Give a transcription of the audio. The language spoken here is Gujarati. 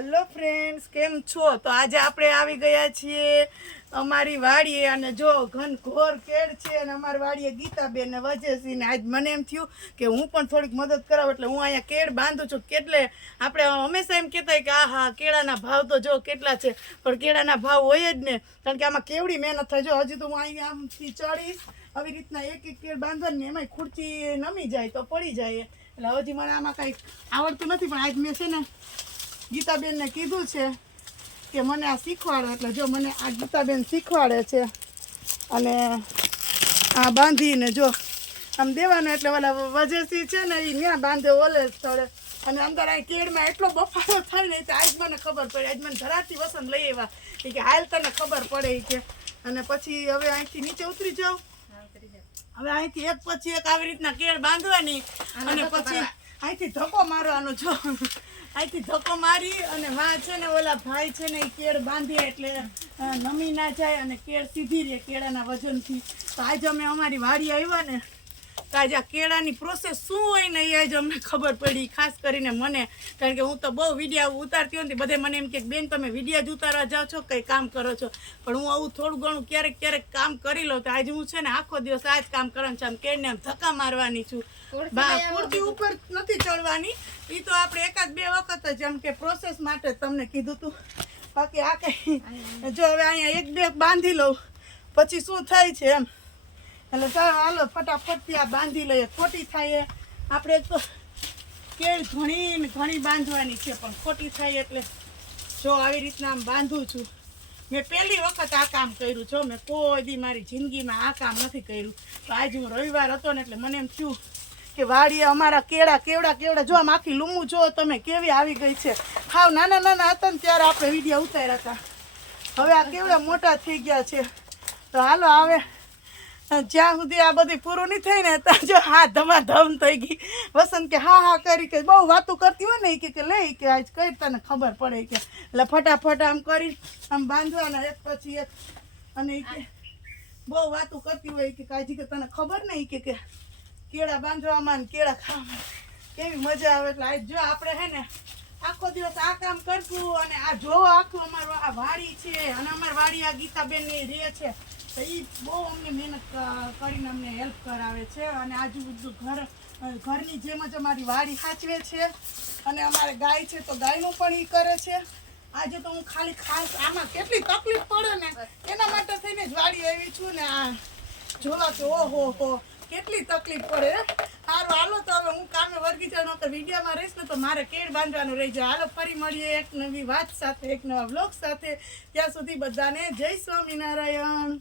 હેલો ફ્રેન્ડ્સ, કેમ છો? તો આજે આપણે આવી ગયા છીએ અમારી વાડીએ અને જો ઘનઘોર કેળ છે અને અમારી વાડીએ ગીતાબેન ને વજેસી ને આજ મને એમ થયું કે હું પણ થોડીક મદદ કરાવું એટલે હું અહીંયા કેળ બાંધું છું. કેટલે આપણે હંમેશા એમ કહેતા હોય કે હા કેળાના ભાવ તો જો કેટલા છે, પણ કેળાના ભાવ હોય જ ને, કારણ કે આમાં કેવડી મહેનત થાય. જો હજી તો હું અહીંયા આમથી ચડીશ આવી રીતના એક એક કેળ બાંધવાની, એમાંય ખુરચી નમી જાય તો પડી જાય, એટલે હજી મને આમાં કંઈ આવડતું નથી. પણ આજ મેં છે ને ગીતાબેનને કીધું છે કે મને આ શીખવાડો, એટલે જો મને આ ગીતાબેન શીખવાડે છે અને આ બાંધીને જો આમ દેવાનું, એટલે ઓલા વજેસી છે ને એ ત્યાં બાંધે ઓલે સ્થળે, અને અંદર આ કેળમાં એટલો બફારો થાય ને તો આજ મને ખબર પડી. આજ મને ધરાતી વસંત લઈ આવ્યા કે હાલ તને ખબર પડે કે. અને પછી હવે અહીંથી નીચે ઉતરી જાઉં, હવે અહીંથી એક પછી એક આવી રીતના કેળ બાંધવાની અને પછી અહીંથી ધક્કો મારવાનો. જો અહીંથી ધક્કો મારી અને માં છે ને ઓલા ભાઈ છે ને એ કેળ બાંધીએ એટલે નમી ના જાય અને કેળ સીધી રહે કેળાના વજનથી. તો આજે અમે અમારી વાડી આવ્યા ને તો આજે આ કેળાની પ્રોસેસ શું હોય ને એ આજે અમને ખબર પડી, ખાસ કરીને મને, કારણ કે હું તો બહુ વિડીયો ઉતારતી હોતી. બધે મને એમ કે બેન તમે વિડીયો જ ઉતારવા જાઓ છો, કંઈ કામ કરો છો, પણ હું આવું થોડું ઘણું ક્યારેક ક્યારેક કામ કરી લઉં. તો આજે હું છે ને આખો દિવસ આ જ કામ કરવાનું છે. આમ કેળને આમ ધક્કા મારવાની છું, ખુરશી ઉપર નથી ચડવાની. એ તો આપણે એકાદ બે વખત જ એમ કે પ્રોસેસ માટે તમને કીધું હતું. બાકી આ કંઈ જો હવે અહીંયા એક બે બાંધી લઉં પછી શું થાય છે એમ, એટલે ચાલો હાલો ફટાફટથી આ બાંધી લઈએ. ખોટી થાય આપણે તો કેળ ઘણી ને ઘણી બાંધવાની છે, પણ ખોટી થાય એટલે જો આવી રીતના આમ બાંધું છું. મેં પહેલી વખત આ કામ કર્યું છે, મેં કોઈ દી મારી જિંદગીમાં આ કામ નથી કર્યું. તો આજે હું રવિવાર હતો ને એટલે મને એમ થયું કે વાડીએ અમારા કેવડા જો આમ આખી લૂમું જો તમે કેવી આવી ગઈ છે. હાવ નાના નાના હતા ને ત્યારે આપણે વિડીયો ઉતાર્યા હતા, હવે આ કેવડા મોટા થઈ ગયા છે. તો હાલો હવે જ્યાં સુધી આ બધું પૂરું નહીં થાય ને ત્યાં જો હા ધમાધમ થઈ ગઈ. વસંત કે હા કરી કે બહુ વાતું કરતી હોય ને કે લઈ કે આજ કઈ તને ખબર પડે કે, એટલે ફટાફટ આમ કરી આમ બાંધવાના એક પછી એક. અને કે બહુ વાતું કરતી હોય કે કાજી કે તને ખબર નહીં કે કેળા બાંધવામાં ને કેળા ખાવામાં કેવી મજા આવે. એટલે આજ જો આપણે હે ને આખો દિવસ આ કામ કરશું અને આ જોવો આખું અમારું આ વાડી છે અને અમારી વાડી આ ગીતાબેનની રે છે, તો એ બહુ અમને મહેનત કરીને અમને હેલ્પ કરાવે છે. અને આજુબાજુ ઘરની જેમ જ અમારી વાડી સાચવે છે. અને અમારે ગાય છે તો ગાયનું પણ એ કરે છે. આજે તો હું ખાસ આમાં કેટલી તકલીફ પડે ને એના માટે થઈને જ વાડી આવી છું ને. આ જોવા કે ઓહો કેટલી તકલીફ પડે. સારું હાલો તો હવે હું કામે વર્ગી જાઉં, તો વિડીયોમાં રહીશ ને તો મારે કેળ બાંધવાનું રહી જાય. હાલો ફરી મળીએ એક નવી વાત સાથે, એક નવા બ્લોગ સાથે. ત્યાં સુધી બધાને જય સ્વામિનારાયણ.